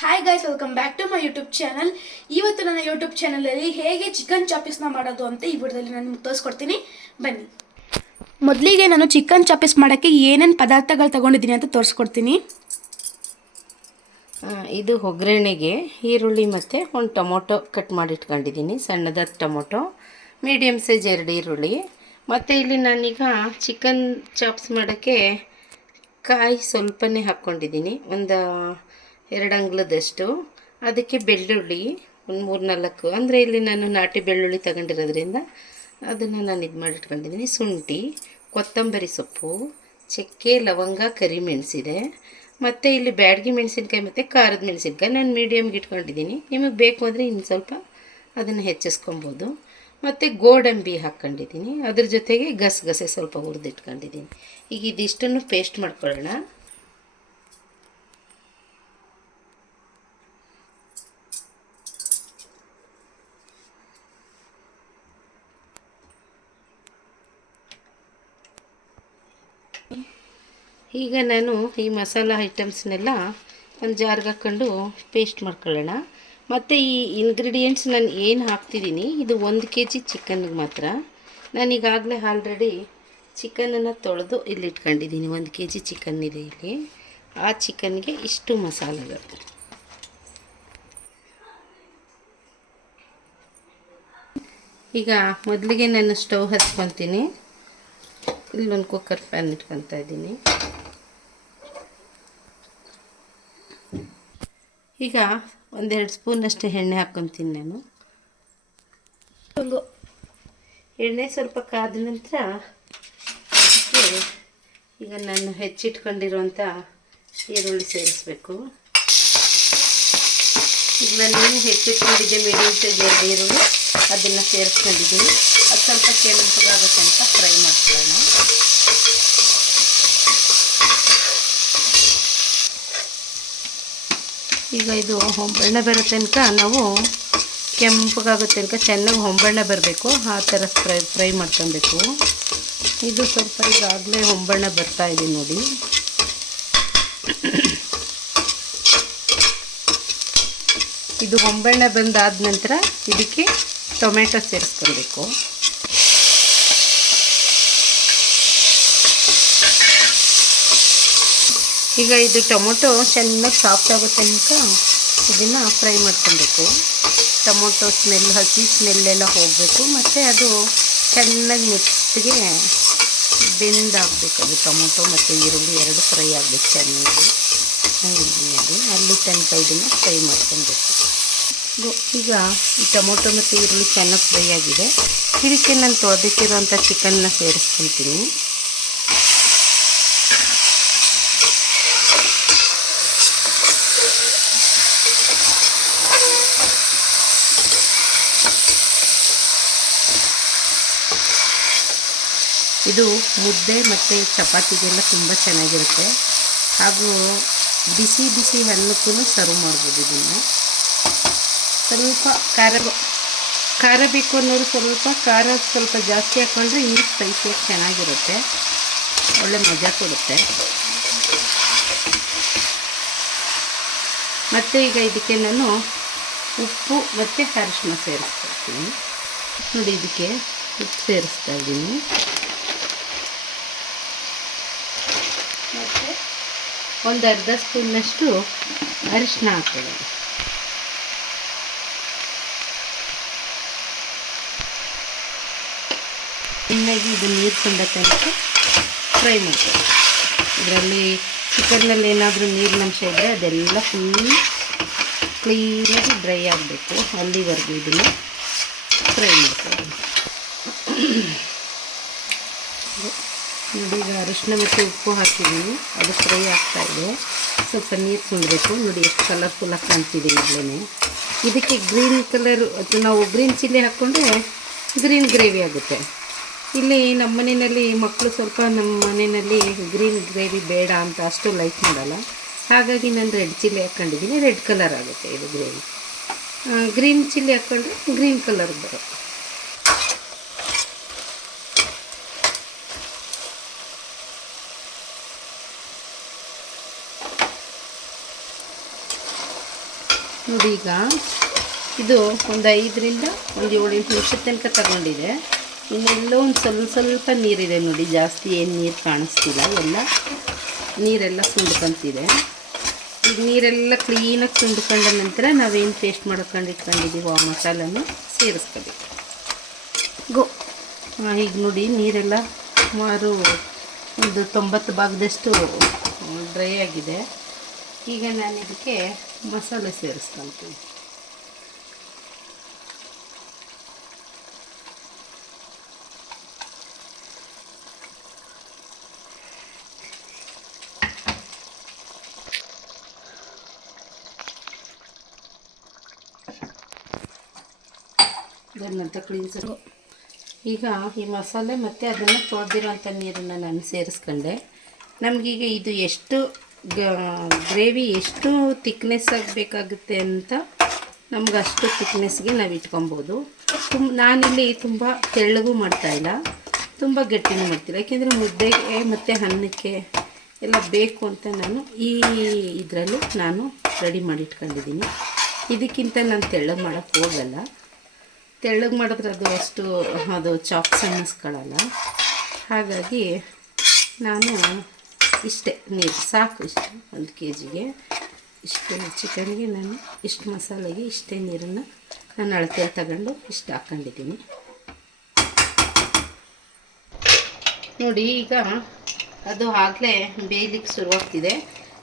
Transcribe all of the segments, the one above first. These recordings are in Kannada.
Hi guys welcome back to my YouTube channel ಇವತ್ತು ನನ್ನ ಯೂಟ್ಯೂಬ್ ಚಾನಲಲ್ಲಿ ಹೇಗೆ ಚಿಕನ್ ಚಾಪಿಸ್ನ ಮಾಡೋದು ಅಂತ ಈ ವಿಡಿಯೋದಲ್ಲಿ ನಾನು ನಿಮ್ಗೆ ತೋರಿಸ್ಕೊಡ್ತೀನಿ. ಬನ್ನಿ. ಮೊದಲಿಗೆ ನಾನು ಚಿಕನ್ ಚಾಪಿಸ್ ಮಾಡೋಕ್ಕೆ ಏನೇನು ಪದಾರ್ಥಗಳು ತಗೊಂಡಿದ್ದೀನಿ ಅಂತ ತೋರಿಸ್ಕೊಡ್ತೀನಿ. ಇದು ಒಗ್ಗರಣೆಗೆ ಈರುಳ್ಳಿ ಮತ್ತು ಒಂದು ಟೊಮೊಟೊ ಕಟ್ ಮಾಡಿ ಇಟ್ಕೊಂಡಿದ್ದೀನಿ ಸಣ್ಣದಾದ ಟೊಮೊಟೊ ಮೀಡಿಯಮ್ ಸೈಜ್ ಎರಡು ಈರುಳ್ಳಿ. ಮತ್ತು ಇಲ್ಲಿ ನಾನೀಗ ಚಿಕನ್ ಚಾಪ್ಸ್ ಮಾಡೋಕ್ಕೆ ಕಾಯಿ ಸ್ವಲ್ಪನೇ ಹಾಕ್ಕೊಂಡಿದ್ದೀನಿ. ಒಂದು ಎರಡು ಅಂಗ್ಲದಷ್ಟು ಅದಕ್ಕೆ ಬೆಳ್ಳುಳ್ಳಿ ಒಂದು ಮೂರು ನಾಲ್ಕು ಅಂದರೆ ಇಲ್ಲಿ ನಾನು ನಾಟಿ ಬೆಳ್ಳುಳ್ಳಿ ತಗೊಂಡಿರೋದ್ರಿಂದ ಅದನ್ನು ನಾನು ಇದು ಮಾಡಿಟ್ಕೊಂಡಿದ್ದೀನಿ ಶುಂಠಿ, ಕೊತ್ತಂಬರಿ ಸೊಪ್ಪು, ಚಕ್ಕೆ, ಲವಂಗ, ಕರಿಮೆಣಸಿದೆ. ಮತ್ತು ಇಲ್ಲಿ ಬ್ಯಾಡ್ಗೆ ಮೆಣಸಿನ್ಕಾಯಿ ಮತ್ತು ಖಾರದ ಮೆಣಸಿನ್ಕಾಯಿ ನಾನು ಮೀಡಿಯಮ್ಗೆ ಇಟ್ಕೊಂಡಿದ್ದೀನಿ ನಿಮಗೆ ಬೇಕು ಅಂದರೆ ಇನ್ನು ಸ್ವಲ್ಪ ಅದನ್ನು ಹೆಚ್ಚಿಸ್ಕೊಬೋದು. ಮತ್ತು ಗೋಡಂಬಿ ಹಾಕ್ಕೊಂಡಿದ್ದೀನಿ ಅದ್ರ ಜೊತೆಗೆ ಗಸಗಸೆ ಸ್ವಲ್ಪ ಹುರಿದಿಟ್ಕೊಂಡಿದ್ದೀನಿ ಈಗ ಇದಿಷ್ಟನ್ನು ಪೇಸ್ಟ್ ಮಾಡ್ಕೊಳ್ಳೋಣ. ಈಗ ನಾನು ಈ ಮಸಾಲ ಐಟಮ್ಸ್ನೆಲ್ಲ ಒಂದು ಜಾರ್ಗೆ ಹಾಕ್ಕೊಂಡು ಪೇಸ್ಟ್ ಮಾಡ್ಕೊಳ್ಳೋಣ. ಮತ್ತು ಈ ಇಂಗ್ರೀಡಿಯೆಂಟ್ಸ್ ನಾನು ಏನು ಹಾಕ್ತಿದ್ದೀನಿ, ಇದು ಒಂದು ಕೆ ಜಿ ಚಿಕನ್ಗೆ ಮಾತ್ರ. ನಾನೀಗಾಗಲೇ ಆಲ್ರೆಡಿ ಚಿಕನನ್ನು ತೊಳೆದು ಇಲ್ಲಿ ಇಟ್ಕೊಂಡಿದ್ದೀನಿ ಒಂದು ಕೆ ಜಿ ಚಿಕನ್ ಇದೆ ಇಲ್ಲಿ. ಆ ಚಿಕನ್ಗೆ ಇಷ್ಟು ಮಸಾಲೆಗಳು. ಈಗ ಮೊದಲಿಗೆ ನಾನು ಸ್ಟವ್ ಹಚ್ಕೊತೀನಿ ಇಲ್ಲೊಂದು ಕುಕ್ಕರ್ ಪ್ಯಾನ್ ಇಟ್ಕೊತಾ ಇದ್ದೀನಿ. ಈಗ ಒಂದೆರಡು ಸ್ಪೂನಷ್ಟು ಎಣ್ಣೆ ಹಾಕ್ಕೊತೀನಿ ನಾನು. ಒಂದು ಎಣ್ಣೆ ಸ್ವಲ್ಪ ಕಾದ ನಂತರ ಈಗ ನಾನು ಹೆಚ್ಚಿಟ್ಕೊಂಡಿರುವಂಥ ಈರುಳ್ಳಿ ಸೇರಿಸ್ಬೇಕು. ಈಗ ನಾನು ಹೆಚ್ಚಿಟ್ಕೊಂಡಿದ್ದೆ ಮೀಡಿಯಮ್ ಸೈಜ್ ಈರುಳ್ಳಿ. ಅದನ್ನು ಸೇರಿಸ್ಕೊಂಡಿದ್ದೀನಿ. ಅದು ಸ್ವಲ್ಪ ಕೆಂಪಗಾಗುತ್ತೆ ಅಂತ ಫ್ರೈ ಮಾಡ್ಕೊಳ್ಳೋಣ. ಈಗ ಇದು ಹೊಂಬಣ್ಣ ಬರೋ ತನಕ ನಾವು ಕೆಂಪಗಾಗೋ ತನಕ ಚೆನ್ನಾಗಿ ಹೊಂಬಣ್ಣ ಬರಬೇಕು. ಆ ಥರ ಫ್ರೈ ಫ್ರೈ ಮಾಡ್ಕೊಬೇಕು. ಇದು ಸ್ವಲ್ಪ ಈಗಾಗಲೇ ಹೊಂಬಣ್ಣ ಬರ್ತಾ ಇದೆ ನೋಡಿ. ಇದು ಹೊಂಬೆಣ್ಣೆ ಬಂದಾದ ನಂತರ ಇದಕ್ಕೆ ಟೊಮೆಟೊ ಸೇರಿಸ್ಕೊಳ್ಬೇಕು. ಈಗ ಇದು ಟೊಮೊಟೊ ಚೆನ್ನಾಗಿ ಸಾಫ್ಟ್ ಆಗುತ್ತೆ ತನಕ ಇದನ್ನು ಫ್ರೈ ಮಾಡ್ಕೊಬೇಕು ಟೊಮೊಟೊ ಸ್ಮೆಲ್, ಹಸಿ ಸ್ಮೆಲ್ಲೆಲ್ಲ ಹೋಗಬೇಕು. ಮತ್ತು ಅದು ಚೆನ್ನಾಗಿ ಮೆತ್ತಗೆ ಬೆಂದಾಗಬೇಕು ಅದು ಟೊಮೊಟೊ ಮತ್ತು ಈರುಳ್ಳಿ ಎರಡು ಫ್ರೈ ಆಗಬೇಕು ಚೆನ್ನಾಗಿ. ಅಲ್ಲಿ ತನಕ ಇದನ್ನು ಫ್ರೈ ಮಾಡ್ಕೊಬೇಕು ಈಗ ಈ ಟೊಮೊಟೊ ಮತ್ತು ಈರುಳ್ಳಿ ಚೆನ್ನಾಗಿ ಫ್ರೈ ಆಗಿದೆ. ಇದಕ್ಕೆ ನಾನು ತೊಳೆದಿಟ್ಟಿರೋಂಥ ಚಿಕನ್ನ ಸೇರಿಸ್ಕೊಳ್ತೀನಿ. ಇದು ಮುದ್ದೆ ಮತ್ತು ಚಪಾತಿಗೆಲ್ಲ ತುಂಬ ಚೆನ್ನಾಗಿರುತ್ತೆ. ಹಾಗೂ ಬಿಸಿ ಬಿಸಿ ಅನ್ನಕ್ಕೂ ಸರ್ವ್ ಮಾಡ್ಬೋದು ಇದನ್ನು. ಸ್ವಲ್ಪ ಖಾರ ಖಾರ ಬೇಕು ಅನ್ನೋರು ಸ್ವಲ್ಪ, ಖಾರ ಸ್ವಲ್ಪ ಜಾಸ್ತಿ ಹಾಕ್ಕೊಂಡ್ರೆ ಈ ಸ್ಪೈಸಿಯಾಗಿ ಚೆನ್ನಾಗಿರುತ್ತೆ. ಒಳ್ಳೆ ಮಜಾ ಕೊಡುತ್ತೆ. ಮತ್ತು ಈಗ ಇದಕ್ಕೆ ನಾನು ಉಪ್ಪು ಮತ್ತು ಅರಿಶಿನ ಸೇರಿಸ್ಕೊಳ್ತೀನಿ. ನೋಡಿ ಇದಕ್ಕೆ ಉಪ್ಪು ಸೇರಿಸ್ತಾ ಇದ್ದೀನಿ. ಮತ್ತು ಒಂದು ಅರ್ಧ ಸ್ಪೂನ್ನಷ್ಟು ಅರಿಶಿನ ಹಾಕ್ಕೊಳ್ಳೋಣ ಚೆನ್ನಾಗಿ ಇದು ನೀರು ತುಂಬ ತನಕ ಫ್ರೈ ಮಾಡ್ತೀವಿ. ಇದರಲ್ಲಿ ಚಿಕನ್ನಲ್ಲಿ ಏನಾದರೂ ನೀರಿನಂಶ ಇದ್ದರೆ ಅದೆಲ್ಲ ಫುಲ್ ಕ್ಲೀನಾಗಿ ಡ್ರೈ ಆಗಬೇಕು. ಅಲ್ಲಿವರೆಗೂ ಇದನ್ನು ಫ್ರೈ ಮಾಡ್ಕೊಳ್ಳಿ ನೋಡಿ, ಈಗ ಅರಿಶಿನ ಮತ್ತು ಉಪ್ಪು ಹಾಕಿದ್ದೀನಿ. ಅದು ಫ್ರೈ ಆಗ್ತಾ ಇದೆ. ಸ್ವಲ್ಪ ನೀರು ತುಂಬಬೇಕು. ನೋಡಿ, ಎಷ್ಟು ಕಲರ್ಫುಲ್ಲಾಗಿ ಕಾಣ್ತಿದೆ ಈಗಲೇ ಇದಕ್ಕೆ ಗ್ರೀನ್ ಕಲರ್ ನಾವು ಗ್ರೀನ್ ಚಿಲ್ಲಿ ಹಾಕ್ಕೊಂಡ್ರೆ ಗ್ರೀನ್ ಗ್ರೇವಿ ಆಗುತ್ತೆ. ಇಲ್ಲಿ ನಮ್ಮ ಮನೆಯಲ್ಲಿ ಮಕ್ಕಳು ಸ್ವಲ್ಪ ನಮ್ಮ ಮನೆಯಲ್ಲಿ ಗ್ರೀನ್ ಗ್ರೇವಿ ಬೇಡ ಅಂತ ಅಷ್ಟು ಲೈಕ್ ಮಾಡಲ್ಲ. ಹಾಗಾಗಿ ನಾನು ರೆಡ್ ಚಿಲ್ಲಿ ಹಾಕ್ಕೊಂಡಿದ್ದೀನಿ. ರೆಡ್ ಕಲರ್ ಆಗುತ್ತೆ ಇದು ಗ್ರೇವಿ. ಗ್ರೀನ್ ಚಿಲ್ಲಿ ಹಾಕ್ಕೊಂಡ್ರೆ ಗ್ರೀನ್ ಕಲರ್ ಬರುತ್ತೆ. ನೋಡಿ ಈಗ ಇದು ಒಂದು ಐದರಿಂದ ಒಂದು ಏಳು ಎಂಟು ನಿಮಿಷದ ತನಕ ತಗೊಂಡಿದೆ. ಇನ್ನೆಲ್ಲೋ ಒಂದು ಸ್ವಲ್ಪ ಸ್ವಲ್ಪ ನೀರಿದೆ ನೋಡಿ. ಜಾಸ್ತಿ ಏನು ನೀರು ಕಾಣಿಸ್ತಿಲ್ಲ. ಎಲ್ಲ ನೀರೆಲ್ಲ ಸುಂಡ್ಕೊಂತಿದೆ ಈಗ ನೀರೆಲ್ಲ ಕ್ಲೀನಾಗಿ ಸುಂಡ್ಕೊಂಡ ನಂತರ ನಾವೇನು ಪೇಸ್ಟ್ ಮಾಡ್ಕೊಂಡು ಇಟ್ಕೊಂಡಿದ್ದೀವೋ ಆ ಮಸಾಲನ್ನು ಸೇರಿಸ್ಕೋಬೇಕು. ಗೋ. ಈಗ ನೋಡಿ ನೀರೆಲ್ಲ ಸುಮಾರು ಒಂದು ತೊಂಬತ್ತು ಭಾಗದಷ್ಟು ಡ್ರೈ ಆಗಿದೆ. ಈಗ ನಾನು ಇದಕ್ಕೆ ಮಸಾಲೆ ಸೇರಿಸ್ಕೊಳ್ತೀನಿ ಇದನ್ನಂತ ಕ್ಲೀನ್ಸ್ ಈಗ ಈ ಮಸಾಲೆ ಮತ್ತು ಅದನ್ನು ತೊಳೆದಿರೋಂಥ ನೀರನ್ನು ನಾನು ಸೇರಿಸ್ಕೊಂಡೆ. ನಮಗೀಗ ಇದು ಎಷ್ಟು ಗ್ರೇವಿ ಎಷ್ಟು ತಿಕ್ನೆಸ್ ಆಗಬೇಕಾಗುತ್ತೆ ಅಂತ ನಮ್ಗೆ ಅಷ್ಟು ತಿಕ್ನೆಸ್ಗೆ ನಾವು ಇಟ್ಕೊಬೋದು. ತುಂಬ ನಾನಿಲ್ಲಿ ತುಂಬ ತೆಳ್ಳಗೂ ಮಾಡ್ತಾಯಿಲ್ಲ ತುಂಬ ಗಟ್ಟಿನೂ ಮಾಡ್ತಿಲ್ಲ. ಯಾಕೆಂದರೆ ಮುದ್ದೆಗೆ ಮತ್ತು ಅನ್ನಕ್ಕೆ ಎಲ್ಲ ಬೇಕು ಅಂತ ನಾನು ಈ ಇದರಲ್ಲಿ ನಾನು ರೆಡಿ ಮಾಡಿ ಇಟ್ಕೊಂಡಿದ್ದೀನಿ. ಇದಕ್ಕಿಂತ ನಾನು ತೆಳ್ಳಗೆ ಮಾಡೋಕ್ಕೆ ಹೋಗಲ್ಲ. ತೆಳ್ಳಗೆ ಮಾಡಿದ್ರೆ ಅದು ಅಷ್ಟು, ಅದು ಚಾಪ್ಸ್ ಅನ್ನಿಸ್ಕೊಳ್ಳಲ್ಲ ಹಾಗಾಗಿ ನಾನು ಇಷ್ಟೇ, ನೀರು, ಸಾಕು ಇಷ್ಟು, ಒಂದು ಕೆ ಜಿಗೆ ಇಷ್ಟು ಚಿಕನ್ಗೆ ನಾನು ಇಷ್ಟು ಮಸಾಲೆಗೆ ಇಷ್ಟೇ ನೀರನ್ನು ನಾನು ಅಳತೆ ತಗೊಂಡು ಇಷ್ಟು ಹಾಕ್ಕೊಂಡಿದ್ದೀನಿ ನೋಡಿ, ಈಗ ಅದು ಆಗಲೇ ಬೇಯಲಿಕ್ಕೆ ಶುರುವಾಗ್ತಿದೆ.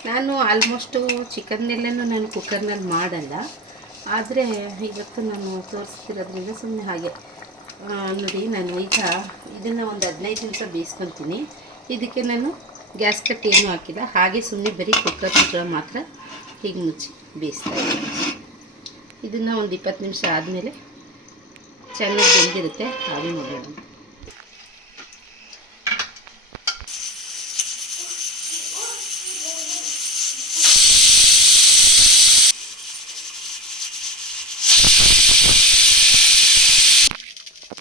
ನಾನು ಆಲ್ಮೋಸ್ಟು ಚಿಕನ್ನೆಲ್ಲನೂ ನಾನು ಕುಕ್ಕರ್ನಲ್ಲಿ ಮಾಡಲ್ಲ. ಆದರೆ ಇವತ್ತು ನಾನು ತೋರಿಸ್ತಿರೋದ್ರಿಂದ ಸುಮ್ಮನೆ ಹಾಗೆ. ನೋಡಿ, ನಾನು ಈಗ ಇದನ್ನು ಒಂದು ಹದಿನೈದು ನಿಮಿಷ ಬೇಯಿಸ್ಕೊತೀನಿ. ಇದಕ್ಕೆ ನಾನು ಗ್ಯಾಸ್ ಕಟ್ಟಿ ಏನೂ ಹಾಕಿಲ್ಲ. ಹಾಗೆ ಸುಮ್ಮನೆ ಬರೀ ಕುಕ್ಕರ್ ಕುಕ್ಕರ್ ಮಾತ್ರ ಹೀಗೆ ಮುಚ್ಚಿ ಬೇಯಿಸ್ತಾ ಇದ್ದೀನಿ. ಇದನ್ನು ಒಂದು ಇಪ್ಪತ್ತು ನಿಮಿಷ ಆದಮೇಲೆ ಚೆನ್ನಾಗಿ ಬೆಂದಿರುತ್ತೆ. ಹಾಗೆ ನೋಡೋಣ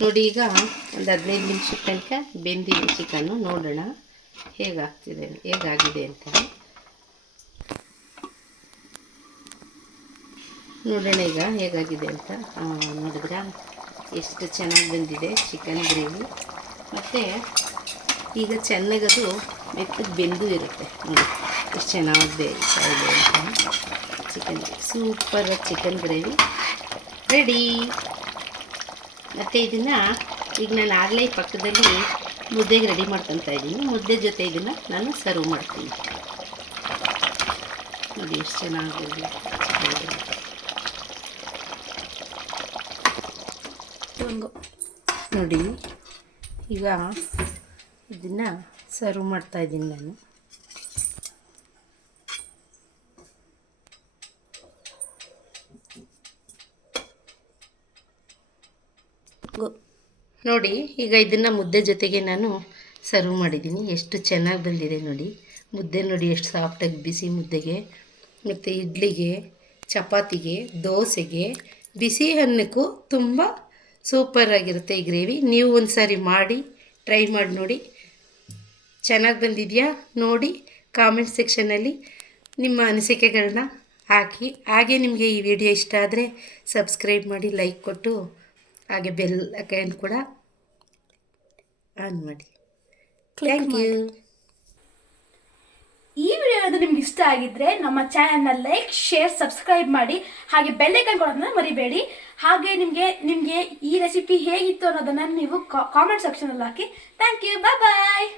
ನೋಡಿ ಈಗ ಒಂದು ಹದಿನೈದು ನಿಮಿಷದ ತನಕ ಬೆಂದಿದೆ ಚಿಕನ್ನು ನೋಡೋಣ. ಹೇಗಾಗ್ತಿದೆ, ಹೇಗಾಗಿದೆ ಅಂತ. ನೋಡೋಣ ಈಗ ಹೇಗಾಗಿದೆ ಅಂತ. ನೋಡಿದ್ರ? ಎಷ್ಟು ಚೆನ್ನಾಗಿ ಬಂದಿದೆ ಚಿಕನ್ ಗ್ರೇವಿ. ಮತ್ತು ಈಗ ಚೆನ್ನಾಗದು ಮೆತ್ತಗೆ ಬೆಂದು ಇರುತ್ತೆ. ನೋಡಿ, ಎಷ್ಟು ಚೆನ್ನಾಗಿ ಬೇಯಿಸ್ತಾ ಇದೆ ಅಂತ. Chicken super chicken gravy. Ready. ಮತ್ತು ಇದನ್ನು ಈಗ ನಾನು ಆಗಲೇ ಪಕ್ಕದಲ್ಲಿ ಮುದ್ದೆಗೆ ರೆಡಿ ಮಾಡ್ಕೊತಾ ಇದ್ದೀನಿ. ಮುದ್ದೆ ಜೊತೆ ಇದನ್ನು ನಾನು ಸರ್ವ್ ಮಾಡ್ತೀನಿ. ನೋಡಿ ಎಷ್ಟು ಚೆನ್ನಾಗಿ ನೋಡಿ ಈಗ ಇದನ್ನು ಸರ್ವ್ ಮಾಡ್ತಾ ಇದ್ದೀನಿ ನಾನು. ನೋಡಿ, ಈಗ ಇದನ್ನು ಮುದ್ದೆ ಜೊತೆಗೆ ನಾನು ಸರ್ವ್ ಮಾಡಿದ್ದೀನಿ. ಎಷ್ಟು ಚೆನ್ನಾಗಿ ಬಂದಿದೆ ನೋಡಿ. ಮುದ್ದೆ ನೋಡಿ, ಎಷ್ಟು ಸಾಫ್ಟಾಗಿ ಬಿಸಿ ಮುದ್ದೆಗೆ. ಮತ್ತು ಇಡ್ಲಿಗೆ, ಚಪಾತಿಗೆ, ದೋಸೆಗೆ, ಬಿಸಿ ಅನ್ನಕ್ಕೂ ತುಂಬ ಸೂಪರಾಗಿರುತ್ತೆ ಈ ಗ್ರೇವಿ ನೀವು ಒಂದು ಸಾರಿ ಮಾಡಿ ಟ್ರೈ ಮಾಡಿ ನೋಡಿ. ಚೆನ್ನಾಗಿ ಬಂದಿದೆಯಾ? ನೋಡಿ ಕಾಮೆಂಟ್ ಸೆಕ್ಷನಲ್ಲಿ ನಿಮ್ಮ ಅನಿಸಿಕೆಗಳನ್ನ ಹಾಕಿ. ಹಾಗೆ ನಿಮಗೆ ಈ ವಿಡಿಯೋ ಇಷ್ಟ ಆದರೆ ಸಬ್ಸ್ಕ್ರೈಬ್ ಮಾಡಿ ಲೈಕ್ ಕೊಟ್ಟು. ಹಾಗೆ ಬೆಲ್ ಐಕನ್ ಕೂಡ ಆನ್ ಮಾಡಿ. ಥ್ಯಾಂಕ್ ಯು ಈ ವಿಡಿಯೋ ನಿಮ್ಗೆ ಇಷ್ಟ ಆಗಿದ್ರೆ ನಮ್ಮ ಚಾನೆಲ್ನ ಲೈಕ್ ಶೇರ್ ಸಬ್ಸ್ಕ್ರೈಬ್ ಮಾಡಿ. ಹಾಗೆ ಬೆಲ್ಲೆ ಕೊಡೋದನ್ನ ಮರಿಬೇಡಿ. ಹಾಗೆ ನಿಮಗೆ ನಿಮಗೆ ಈ ರೆಸಿಪಿ ಹೇಗಿತ್ತು ಅನ್ನೋದನ್ನು ನೀವು ಕಾಮೆಂಟ್ ಸೆಕ್ಷನಲ್ಲಿ ಹಾಕಿ. Thank you bye bye